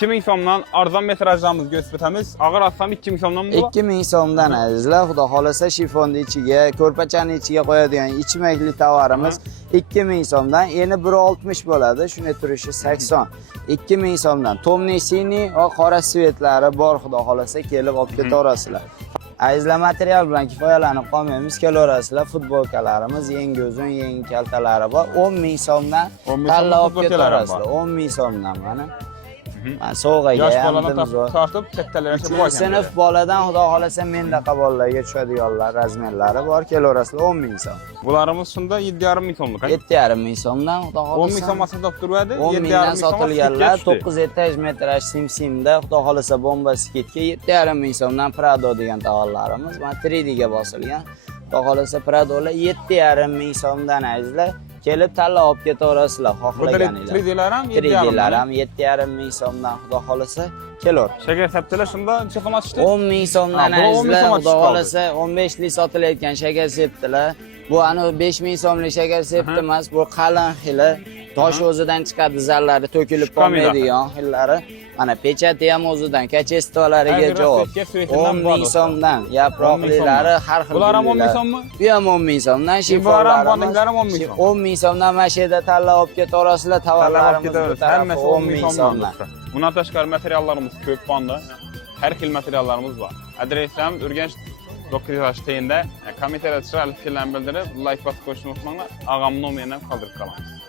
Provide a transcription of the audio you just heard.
2000 so'mdan arzon metrajlarimiz göstərəmiz. Ağır atsam 2000 so'mdan mı bu? 2000 so'mdan azizlar, xudo xolasa shifonni ichiga, ko'rpachaning ichiga qo'yadigan ichimlikli tovarimiz 2000 so'mdan, eni 1.60 bo'ladi, shunday turishi 80. 2000 so'mdan tomni sini va qora svetlari bor, xudo xolasa kelib olib ketaverasizlar. Azizlar, material bilan kifoyalanib qolmaymiz, kelaverasizlar. Futbolkalarimiz yangi uzun, yangi kaltalari bor. 10000 so'mdan tanlab olib ketaverasizlar. 10000 so'mdan mana. Men sovg'aga yosh boladan tortib kattalargacha bor. Sinf boladan xudo xolasa mendaqa bolalarga tushadiganlar, razmerlari bor, kelaverasizlar 10000 so'm. Bularimiz shunda 7,5 so'mlik. 7,5 so'mdan xudo xolasa 10000 so'm sotib turadi, 7,5 sotilganlar 9 etaj metraj simsimda xudo xolasa bomba skidga 7,5 so'mdan Prado degan tovarlarimiz. Mana 3D ga bosilgan. Xudo xolasa Pradolar 7,5 so'mdan azizlar. Kelib tanlab olib ketaverasizlar xohlaganinglar. 3D'lar ham 3D'lar ham 7,5 so'mdan xudo xolasa kelur. Shakar septilar shunda chiqmas ishdi. 10000 so'mdan azizlar, xudo xolasa 15 lik sotilayotgan shakar septilar. Bu ani 5000 so'mlik shakar septi emas, bu qalin xili. Tosh o'zidan chiqadi, zallari to'kilib qolmaydigan xillari. Mana pechati ham o'zidan, kachestolariga javob. 10000 so'mdan, yaproqlilari har xil. Bular ham 10000 so'mmi? Bu ham 10000 so'mdan, shifonlarimiz 10000 so'm. 10000 so'mdan mashina tanlab olib ketaverasizlar, tovarlarimiz bu tarafı 10000 so'mdan. Bundan tashqari materiallarimiz ko'p banda. Har xil materiallarimiz bor. Adresim Urganch 9 teyinde. Kommentariyada chiqarib fikrlarni bildirib, like bosib qo'yishni unutmanglar. Og'amning nomeridan qoldirib qolamiz.